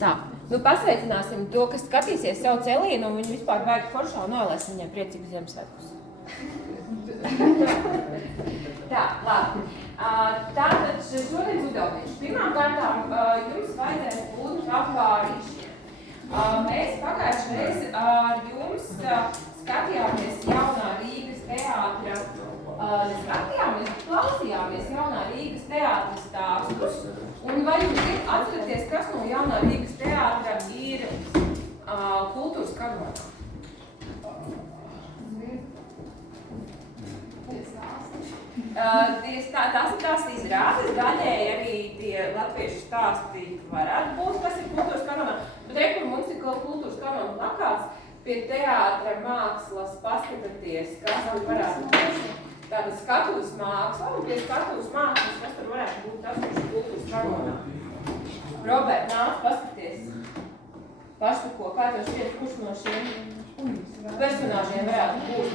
Tā, nu pasveicināsim to, kas skatīsies savu Celīnu, un viņu vispār vajag foršā un novēlēs viņai priecīgus Ziemassvētkus. Tā, labi. Tātad šodien uzdevums. Pirmām kārtām jums vajadzēs būt apkārīšiem. Mēs pagājušajā reizi ar jums skatījāmies jaunā Rīgas teātra, klausījāmies jaunā Rīgas teātra stāstus. Un vai jūs atceraties, kas no jaunā Rīgas teātra ir kultūras kanonā? Tās ir tās izrādes, daļēji arī tie latviešu stāsti varētu būt, kas ir kultūras kanonā. Bet kur mums ir kultūras kanona plakāts pie teātra mākslas paskatāties, kas tur varētu būt tāda skatuves māksla, un pie skatuves mākslas, kas tur varētu būt tas, kurš ir kultūras kanonā. Robert, nāc paskaties. Paštako, kā tev šķiet, kurš no šiem personāžiem varētu būt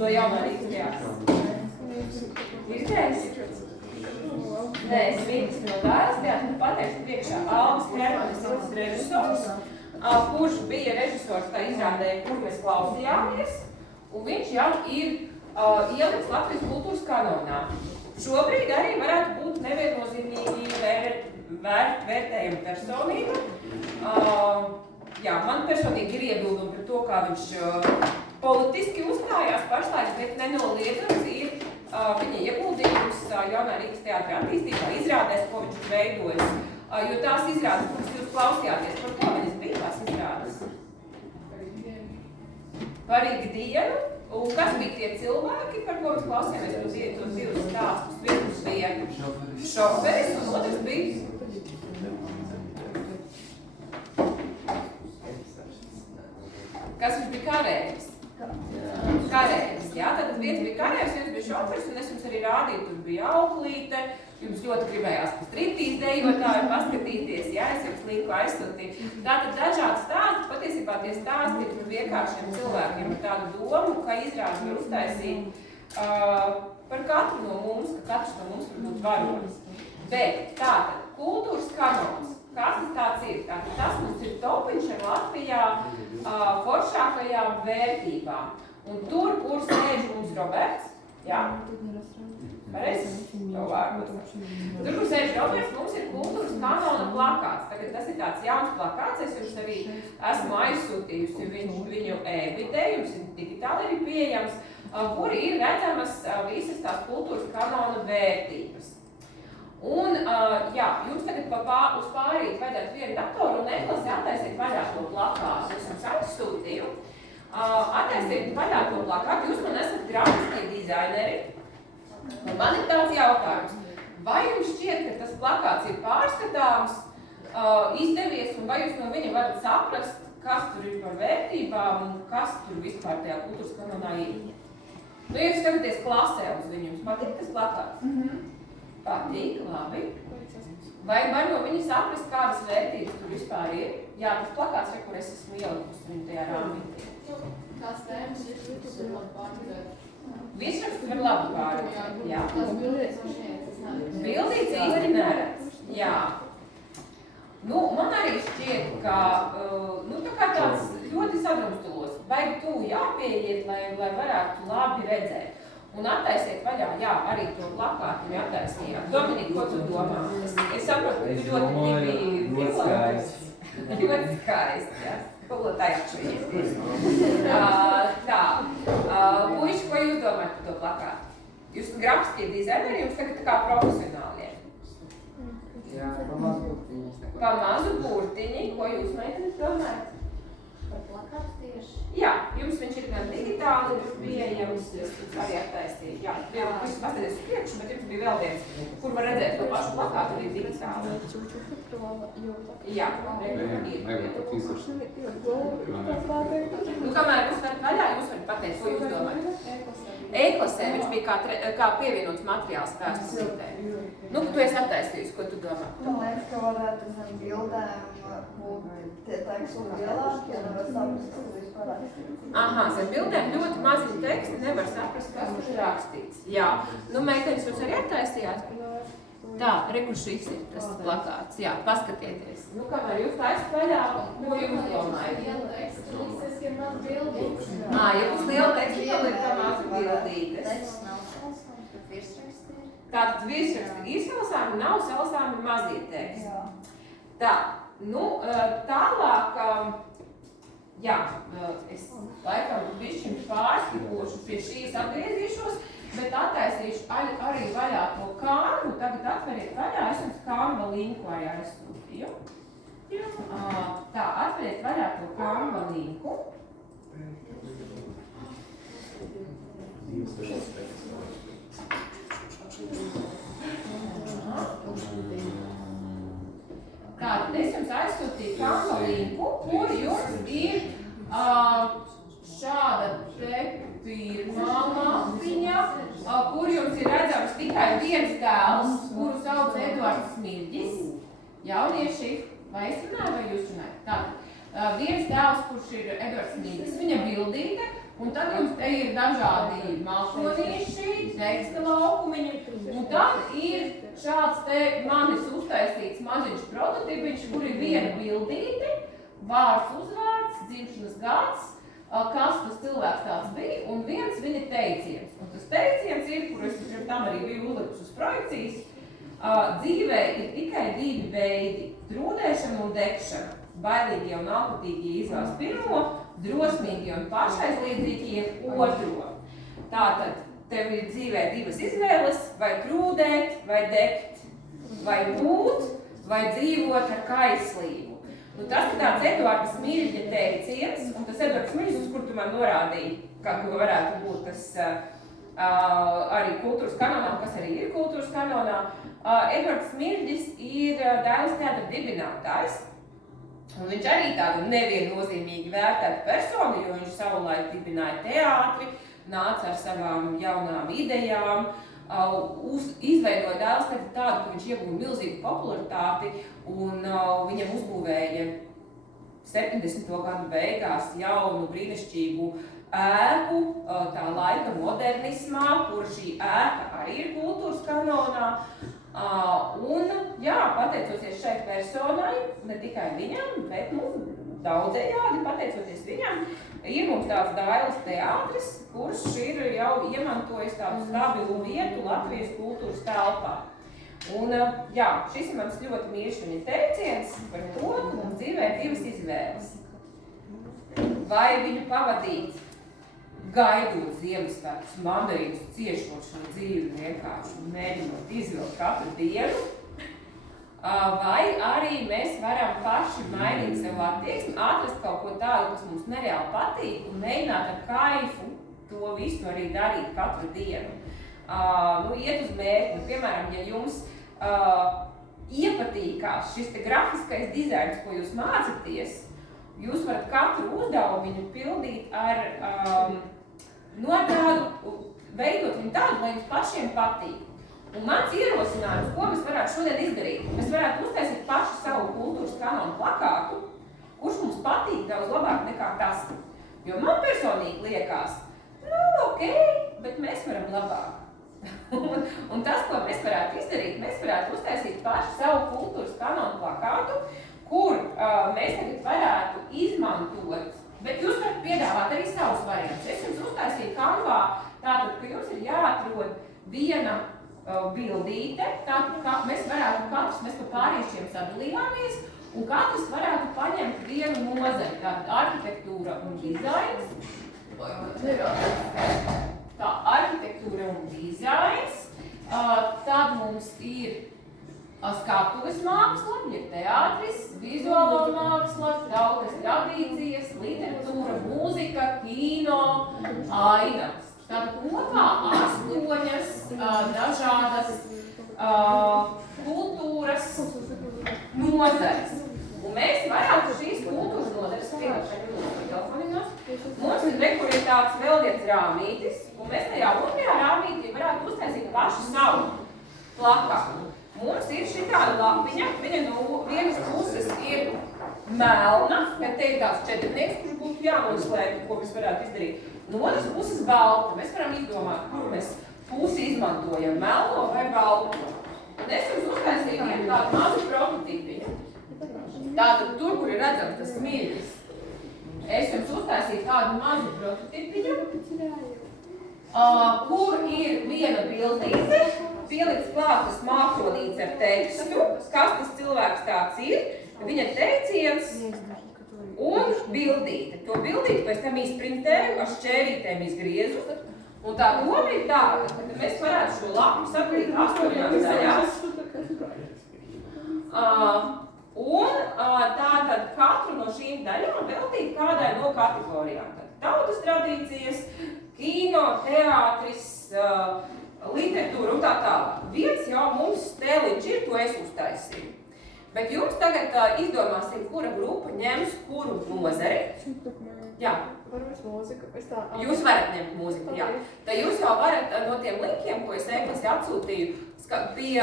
no jaunā Rīgas teātra? Izgrēs? Nē, Svintis no Dāras teātra pateiks priekšā Alvis Hermanis, režisors, kurš bija režisors tā izrādē, kur mēs klausījāmies, un viņš jau ir ielikts Latvijas kultūras kanonā. Šobrīd arī varētu būt neviennozīmīgi vērtējama personība. Jā, man personīgi ir iebildumi par to, kā viņš politiski uzstājās pašlaik, bet nenoliedzams ir viņa ieguldījums jaunā Rīgas teātra attīstībā, izrādēs, ko viņš veidojas. Jo tās izrādes, kuras jūs klausījāties, par ko viņas bija tās izrādes? Par ikdienu. Un kas bija tie cilvēki, par ko mēs klausījāmies tos divus stāstus? Viens bija šoferis, un otrs bija kas viņš bija karējs? Karējs, jā. Tātad viens bija karējs, viens bija šoferis, un es jums arī rādīju, tur bija auklīte, jums ļoti gribējās pa striptīz dejotāju paskatīties, jā, es jums linku aizsūtīju. Tātad dažādi stāsti, patiesībā tie stāsti ir par vienkāršiem cilvēkiem ar tādu domu, ka izrādes var uztaisīt par katru no mums, ka katrs no mums var būt varonis. Bet tātad, kultūras kanons. Kas tas tāds ir? Tātad tas mums ir topiņš ar Latvijā foršākajām vērtībām. Un tur, kur sēž mums Roberts, jā? Pareizi? To vārdu. Tur, kur sēž Roberts, mums ir kultūras kanona plakāts. Tagad tas ir tāds jauns plakāts, es jums arī esmu aizsūtījusi viņu e-vidē, jums ir digitāli arī pieejams, kur ir redzamas visas tās kultūras kanona vērtības. Un, jā, jums tagad uz pārīt vajadzētu vienu datoru un e-klasē attaisiet vaļā to plakātu. Es jums aizsūtīju. Attaisiet vaļā to plakātu. Jūs man esat grafiskie dizaineri. Un man ir tāds jautājums. Vai jums šķiet, ka tas plakāts ir pārskatāms, izdevies, un vai jūs no viņa varat saprast, kas tur ir par vērtībām un kas tur vispār tajā kultūras kanonā ir? Nu, ja jūs skatāties klasē uz viņu, jums patīk tas plakāts? Patīk, labi. Vai var no viņa saprast, kādas vērtības tur vispār ir? Jā, tas plakāts, kur es esmu ielikusi viņu tajā rāmītī. Tās tēmas virsraksts var labi pārredzēt. Virsraksts var labi pārredzēt, jā. Tās bildītes var šeit. Bildītes īsti neredz, jā. Nu, man arī šķiet, ka tā kā tāds ļoti sadrumstulos. Vajag tuvu jāpieiet, lai varētu labi redzēt. Un attaisiet vaļā, jā, arī to plakātu viņi attaisījāt. Dominika, ko tu domā? Es saprotu, ka tu ļoti gribi ļoti skaists. Ļoti skaists, jā. Skolotāji iesties. Tā. Puiši, ko jūs domājat par to plakātu? Jūs grafiskie dizaineri, jums tagad tā kā profesionālie. Jā, pa mazu burtiņi. Pa mazu burtiņi, ko jūs meitenes domājat? Par plakātu tieši. Jā, jums viņš ir gan digitāli, tur pieejams, es arī attaistīju. Jā, jūs paskaties uz priekšu, bet jums bija vēl viens, kur var redzēt to pašu plakātu arī digitāli. Jā, nu, kamēr jūs varat vaļā, jūs varat pateikt, ko jūs domājat. E-klasē viņš bija kā pievienots materiāls vēsturītē. Nu, tu esi attaistījusi, ko tu domā? Man liekas, ka varētu zem bildēm būt tie teksti lielāki, ja nevar saprast, kas vispār rakstīts. Aha, zem bildēm ļoti mazi teksti, nevar saprast, kas tur rakstīts. Jā. Nu, meitenes, jūs arī attaisījāt? Tā, reku šis ir tas plakāts, jā, paskatieties. Nu, kamēr jūs taisat vaļā, ko jūs domājat? Liela teksta, tas ir maz bildīgs. Ja būs liela teksta, tad ir pamāca bildītes. Teksts nav salasāms, bet virsraksti ir. Tātad virsraksti ir salasāmi, nav salasāmi mazie teksti. Jā. Tā, nu, tālāk, jā, es laikam bišķiņ pārskipošu pie šīs atgriezīšos, bet attaisīšu arī vaļā to kānu. Tagad atveriet vaļā, es jums Canva linku arī aizsūtīju. Tā, atveriet vaļā to Canva linku. Tātad es jums aizsūtīju Canva linku, kur jums ir šāda te pirmā mapiņa, kur jums ir redzams tikai viens tēls, kuru sauc Eduards Smilģis. Jaunieši, vai es runāju, vai jūs runājat? Tātad viens tēls, kurš ir Eduards Smilģis, viņa bildīte, un tad jums te ir dažādi mākonīši, teksta laukumiņi, un tad ir šāds te manis uztaisīts maziņš prototipiņš, kur ir viena bildīte, vārds, uzvārds, dzimšanas gads, kas tas cilvēks tāds bija, un viens viņa teiciens. Un tas teiciens ir, kur es pirms tam arī biju uzlikus uz projekcijas, dzīvē ir tikai divi veidi – trūdēšana un degšana. Bailīgie un alkatīgie izvēlas pirmo, drosmīgie un pašaizliedzīgie otro. Tātad tev ir dzīvē divas izvēles – vai trūdēt, vai degt, vai būt, vai dzīvot ar kaislību. Nu, tas ir tāds Eduarda Smilģa teiciens, un tas Eduards Smilģis, uz kur tu man norādīji, kā varētu būt tas arī kultūras kanonā, kas arī ir kultūras kanonā. Eduards Smilģis ir Dailes teātra dibinātājs, un viņš arī tādu neviennozīmīgi vērtētu personu, jo viņš savulaik dibināja teātri, nāca ar savām jaunām idejām, izveidoja Dailes teātri tādu, ka viņš ieguva milzīgu popularitāti un viņam uzbūvēja 70. gadu beigās jaunu brīnišķīgu ēku tā laika modernismā, kur šī ēka arī ir kultūras kanonā. Un, jā, pateicoties šai personai, ne tikai viņam, bet daudzējādi pateicoties viņam, ir mums tāds Dailes teātris, kurš ir jau iemantojis tādu stabilu vietu Latvijas kultūras telpā. Un, jā, šis ir mans ļoti mīļš viņa teiciens par to, ka mums dzīvē ir divas izvēles. Vai viņu pavadīt, gaidot Ziemassvētkus, mandarīnus, ciešot šo dzīvi vienkārši mēģinot izvilkt katru dienu, vai arī mēs varam paši mainīt savu attieksmi, atrast kaut ko tādu, kas mums nereāli patīk un mēģināt ar kaifu to visu arī darīt katru dienu. Iet uz mērķi, piemēram, ja jums iepatīkās šis te grafiskais dizains, ko jūs mācāties, jūs varat katru uzdevumu pildīt ar tādu, veidot viņu tādu, lai jums pašiem patīk. Un mans ierosinājums, ko mēs varētu šodien izdarīt, mēs varētu uztaisīt pašu savu kultūras kanonu plakātu, kurš mums patīk daudz labāk nekā tas. Jo man personīgi liekas, ok, bet mēs varam labāk. un tas, ko mēs varētu izdarīt, mēs varētu uztaisīt pašu savu kultūras kanonu plakātu, kur mēs tagad varētu izmantot, bet jūs varat piedāvāt arī savus variantus. Es jums uztaisīju Canvā, tātad, ka jums ir jāatrod viena bildīte, tātad mēs varētu katrs, mēs pa pārīšiem sadalījāmies, un katrs varētu paņemt vienu nozari, tātad arhitektūra un dizains. Tā, arhitektūra un dizains, tad mums ir skatuves māksla, ir teātris, vizuālā māksla, tautas tradīcijas, literatūra, mūzika, kino, ainavas. Tātad kopā 8 dažādas kultūras nozares. Un mēs varētu šīs kultūras nozares mums ir rekur ir tāds vēl viens rāmītis, un mēs tajā otrajā rāmītī varētu uztaisīt pašu savu plakātu. Mums ir šī tāda lapiņa, viņa no vienas puses ir melna, kad te ir tāds četrnieks, kurš būtu jānoslēgt, ko mēs varētu izdarīt. No otras puses balta. Mēs varam izdomāt, kur mēs pusi izmantojam, melno vai balto. Un es jums uztaisīju vienu tādu mazu prototipiņu. Tātad tur, kur ir redzams tas smiļas, es jums uztaisīju tādu mazu prototipiņu, kur ir viena bildīte, pielikts klātas mākonīts ar tekstu, kas tas cilvēks tāds ir, viņa teiciens un bildīte. To bildīti pēc tam izprintēju, ar šķērītēm izgriezu. Un tā doma ir tāda, ka mēs varētu šo lapu sadalīt 8 daļās. Un tātad katru no šīm daļām veltīt kādai no kategorijām. Tautas tradīcijas, kino, teātris, literatūra un tā tālāk. Viens jau mums tēliņš ir, to es uztaisīju. Bet jums tagad izdomāsim, kura grupa ņems kuru nozari. Jā. Jūs varat ņemt mūziku, jā. Tad jūs jau varat no tiem linkiem, ko es e-pastī atsūtīju, pie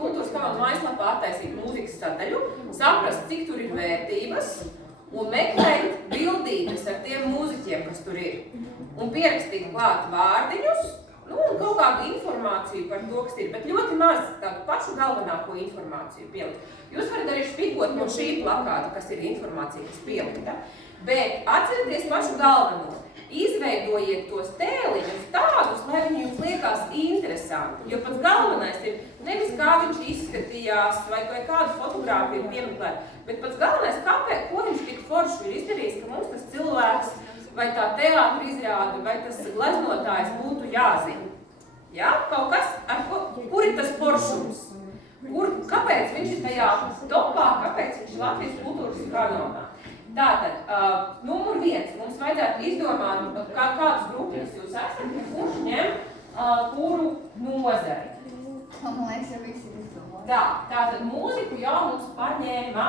Kultūras Kamana mājaslapā attaisīt mūzikas sadaļu, saprast, cik tur ir vērtības un meklēt bildītes ar tiem mūziķiem, kas tur ir. Un pierakstīt klāt vārdiņus, un kaut kādu informāciju par to, kas ir, bet ļoti maz tādu pašu galvenāko informāciju pielikt. Jūs varat arī špikot no šī plakāta, kas ir informācija, kas pielikta, bet atcerieties pašu galveno. Izveidojiet tos tēliņus tādus, lai viņi jums liekas interesanti. Jo pats galvenais ir nevis kā viņš izskatījās vai kādu fotogrāfiju piemeklēt, bet pats galvenais, kāpēc, ko viņš tik forši ir izdarījis, ka mums tas cilvēks vai tā teātra izrāde, vai tas gleznotājs būtu jāzina. Ja? Kaut kas, kur ir tas foršums? Kāpēc viņš ir tajā topā, kāpēc viņš ir Latvijas kultūras kanonā? Tātad, numur 1, mums vajadzētu izdomāt, kādas grupas jūs esat, kurš ņem kuru nozari. Man liekas, ja visi ir izdomāti. Tātad mūziku jau mums paņēma.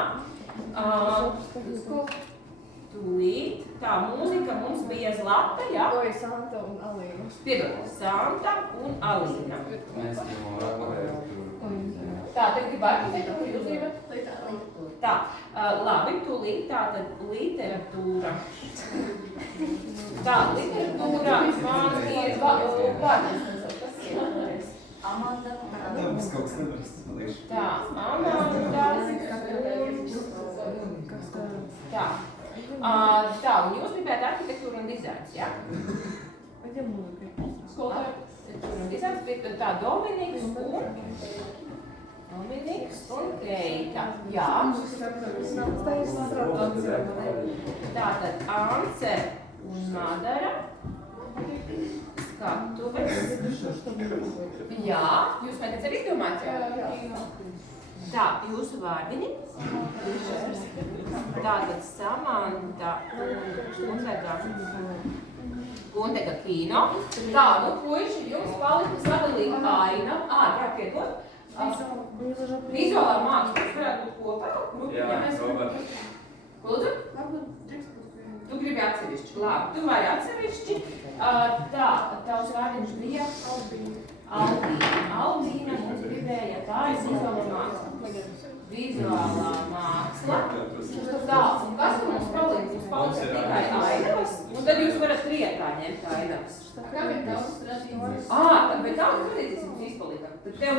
Tūlīt. Tā mūzika mums bija Zlata, jā? To ir Santa un Alīna. Piedod, Santa un Alīna. Mēs ņemam literatūru. Tā, tad gribu arhitektūru, jūs gribat? Tā, labi, tūlīt, tātad literatūra. Tā, literatūra man ir vārds. Kas ir? Amanda. Mums kaut kas nedaras, man liekas. Tā, Amanda. Tā. Tā, un jūs gribētu arhitektūru un dizains, jā? Skolotāju. Arhitektūra un dizains, tā Dominiks un Keita. Jā. Tātad Ance un Madara. Skatuves. Jā, jūs mēģināt arī izdomāt jau? Tā, jūsu vārdiņi. Tātad Samanta un Tega kino. Tā, nu, puiši, jums palika sadalīt aina. Jā, piedod. Vizuālā māksla, tas varētu būt kopā? Jā, kopā. Lūdzu? Tu gribi atsevišķi. Labi, tu vari atsevišķi. Tā, tavs vārdiņš bija Albīna mums gribēja, tā ir vizuālā māksla. Vizuālā māksla. Tā, un kas tu mums palika? Mums palika tikai ainavas, un tad jūs varat trietā ņemt ainavas. Kā ir tautas tradīcijas? Bet tautas tradīcijas mums izpalika. Tad tev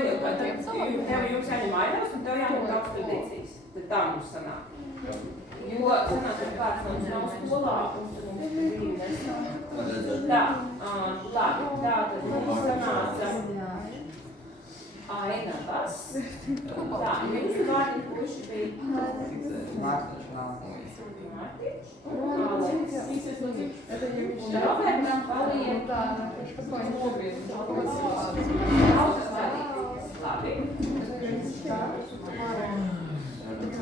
jums jāņem ainavas, un tev jāņem tautas tradīcijas. Tad tā mums sanāk. Jo sanāk, ka kāds mums nav skolā, un tad mums ir brīvi nesāk. Tā, labi, tātad mums sanāca ainavas. Tā, jūsu vārdi puši bija Mārtiņš un Aleks. Robertam paliek tautas tradīcijas. Labi.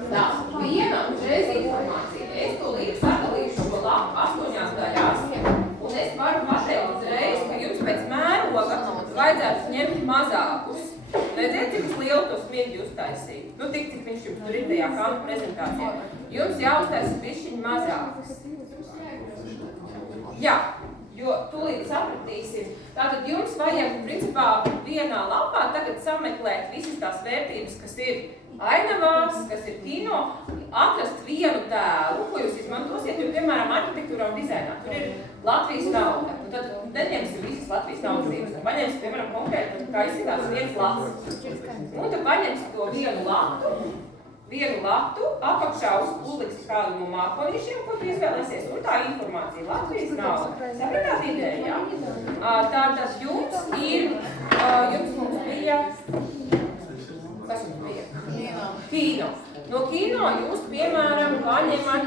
Tā, viena uzreiz informācija. Es tūlīt sadalīšu šo lapu 8 daļās, un es varu pateikt uzreiz, ka jums pēc mēroga vajadzētu ņemt mazākus. Redziet, cik lielu to smieģi uztaisīt. Nu, tik, cik viņš jums tur ir tajā kādu prezentācijā. Jums jāuztaisa bišķiņ mazākus. Jā, jo tūlīt sapratīsim. Tātad jums vajag, principā, vienā lapā tagad sameklēt visas tās vērtības, kas ir ainavās, kas ir kino, atrast vienu tēlu, ko jūs izmantosiet, jo, piemēram, arhitektūrā un dizainā tur ir Latvijas nauda. Nu, tad neņemsim visas Latvijas naudas zīmes. Paņemsim, piemēram, konkrēti, kā izskatās viens lats. Un tad paņemsim to vienu latu, apakšā uzliksi kādu no mākonīšiem, ko tu izvēlēsies, un tā informācija Latvijas nauda. Sapratāt ideja, jā? Tātad jums mums bija, kas jums bija? Kino. No kino jūs, piemēram, paņemat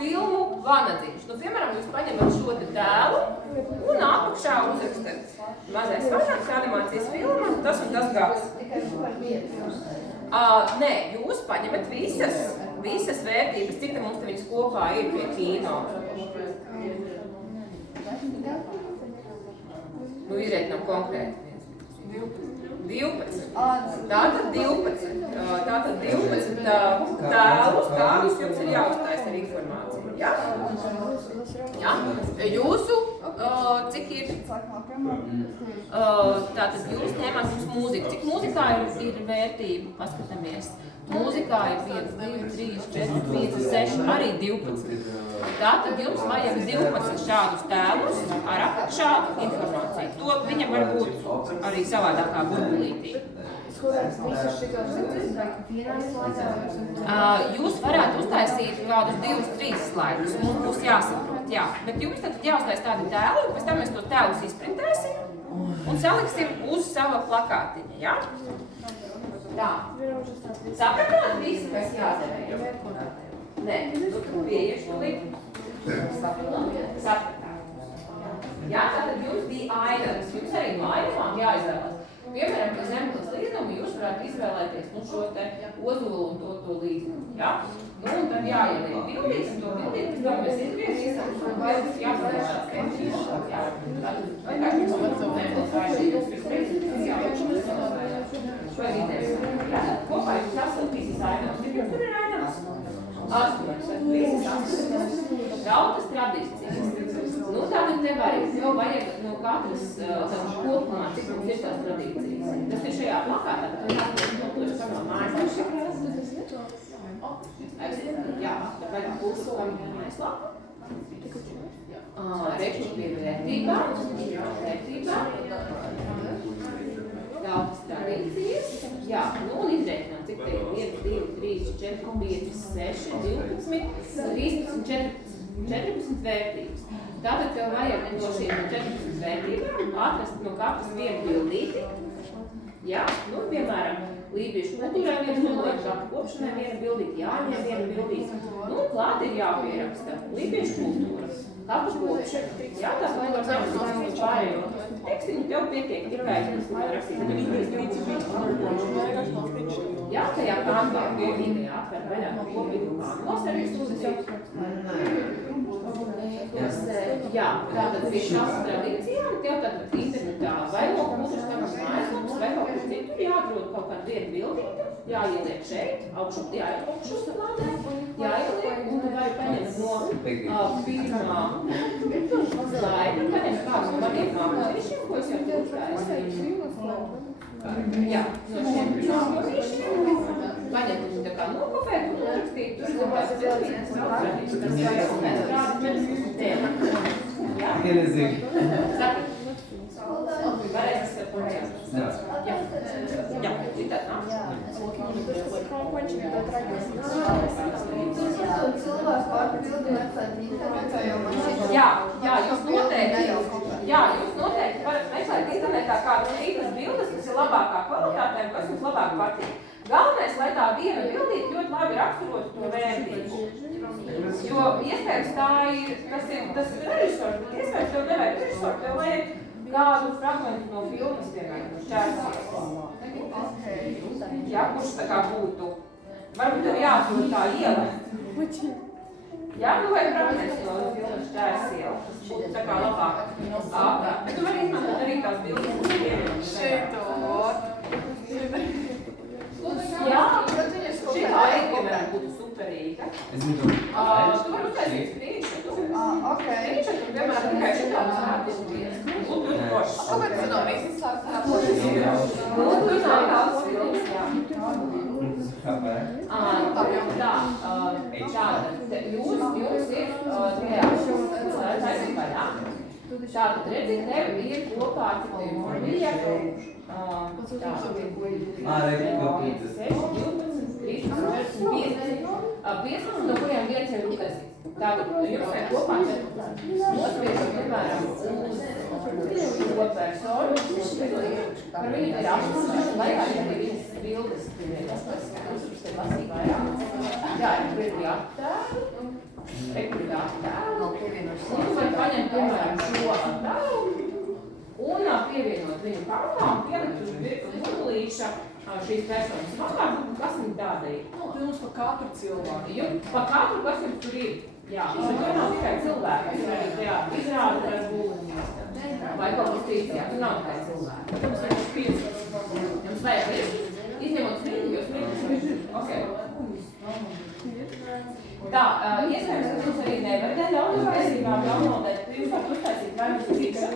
filmu Vanadziņš. Nu, piemēram, jūs paņemat šo te tēlu un apakšā uzrakstat mazais vanags, animācijas filma, tas un tas gads. Nē, jūs paņemat visas vērtības, cik te mums te viņas kopā ir pie kino. Nu, izreikinām konkrēti. 12. Tātad 12 tēlus, kādus jums ir jāuztais ar informāciju. Jā? Jā? Jūsu, cik ir? Tātad jūs ņemat mums mūziku. Cik mūzikā ir vērtība? Paskatāmies. Mūzikā ir 1, 2, 3, 4, 5, 6, arī 12. Tātad jums vajag 12 šādus tēlus ar apakšā informāciju. To viņam var būt arī savādākā burbulītī. Jūs varētu uztaisīt kādus 2-3 slaidus, mums būs jāsaprot, jā. Bet jums tad jāuztais tādi tēli, un pēc tam mēs tos tēlus izprintēsim un saliksim uz sava plakātiņa, jā? Tā. Sapratāt visi, kas jāzarē? Nē, tu pieieši to likt. Sapratāt. Jā, tātad jums bija ainavas, jums arī no ainavām jāizvēlas. Piemēram, ka Zemgales līdzumu jūs varētu izvēlēties šo te ozolu un to līdzumu, jā? Nu, un tad jāieliek bildītes, un to bildītes, pēc tam mēs izgriezīsim, un vēl jāpārēšās kēmšīs, jā? Vai kā jūs vai interesanti. Jā, kopā jūs esat visas ainavas. Cik jums tur ir ainavas? 8. Visas 8. Tautas tradīcijas. Nu, tātad te vajag no katras kopumā, cik mums ir tās tradīcijas. Tas ir šajā plakātā, tad jāatliek no to savā mājas. Jā, tad vajag pulsu kamī mājaslāpu. Rekšķi pie vērtībā. Tautas tradīcijas. Jā, nu un izreikinām, cik te ir 1, 2, 3, 4, 5, 6, 12, 13, 14 vērtības. Tātad tev vajag no šiem 14 vērtībām atrast no katras vienu bildīti. Jā, nu, piemēram, lībiešu kultūrai viena bildīte, katra kopšanai viena bildīte, jāņem viena bildīte. Nu, klāt ir jāpieraksta lībiešu kultūras. Katra kopšana. Jā, tā var rakstīt pārējo tekstiņu, tev pietiek tikai rakstīt. Jā, tajā kāntā kopīgajā atver vaļā no kopīgu kāntos arī uzsīt. Jā, tātad pie šās tradīcijām tev tad internetā vai no kultūras tagad mājaslapas vai kaut kur citur jāatrod kaut kādu vienu bildīti, jāieliek šeit, augšu slādē, jāieliek un tu vari paņemt no pirmā slaida, paņemt kādu no maniem mākonīšiem, ko es jau tūkstājos. Jā, no šiem mākonīšiem. Paņemt viņu tā kā nokopēt un rakstīt, tur zemās bildītes augstradīs, kas jāielēs rādi 40 tēmā. Jā? Saprat? Varēs tas ar porcijās. Jā, citādi nāk. Jā, jūs noteikti varat meklēt internetā kādas citas bildes, kas ir labākā kvalitātē un kas jums labāk patīk. Galvenais, lai tā viena bildīte ļoti labi raksturotu to vērtību. Jo iespējams tas ir režisors, bet iespējams tev nevajag režisors, tev vajag kādu fragmentu no filmas, piemēram, no Šķērsies. Jā, kurš tā kā būtu. Varbūt tev jāatrod tā iela. Jā, nu vajag fragments no filmas Šķērsies. Tas būtu tā kā labāk. Bet tu vari izmantot arī tās bildes. Jā, šī arī, piemēram, būtu superīga. Tu vari uztaisīt screenshot. Screenshot, un, piemēram, tikai šitādas vērtības vietas. Un tu ir foršs. Kāpēc tu nav visas sākās? Un tu ir nākās filmas, jā. jums ir taisnība vaļā. Tātad, redzi, tev ir kopā cik bija 15, no kuriem viens ir uztaisīts. Tātad, jums ir kopā 14. Nospiedot, piemēram, šo personu, par viņu ir 8, lai arī viņas bildes ir lasīt vairāk. Jā, ir attēlu. Tur ir attēlu. Un var paņemt, piemēram, šo attēlu un pievienot viņu kalpām, pielikt uz burlīša šīs personas vārdu, kas viņi tāda ir. Jums pa katru cilvēku. Pa katru, kas jums tur ir. Jā, tur nav tikai cilvēki, tur arī teātri izrāda ar būvniņas. Vai kaut kas cits, jā, tur nav tikai cilvēki. Jums vajag 15. Jums vajag 15. Izņemot smīdi, jo smīdi ir. Okay. Tā, iespējams, ka jūs arī nevarat autotiesībām downloadēt. Jūs varat uztaisīt vai mums fiksu,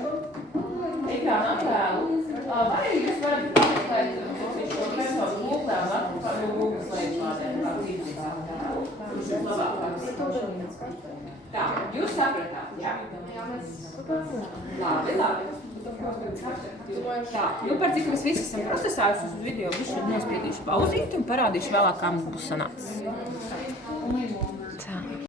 ekrāna attēlu, vai arī jūs varat pameklēt šo personu Google un Google slēgšlādē, kā cits attēlu. Kurš ir labāk. Tā, jūs sapratāt, jā? Labi. Tā, par cik mēs visi esam procesājuši uz video, visu nospiedīšu pauzīt un parādīšu vēlāk, kā mums būs sanācis.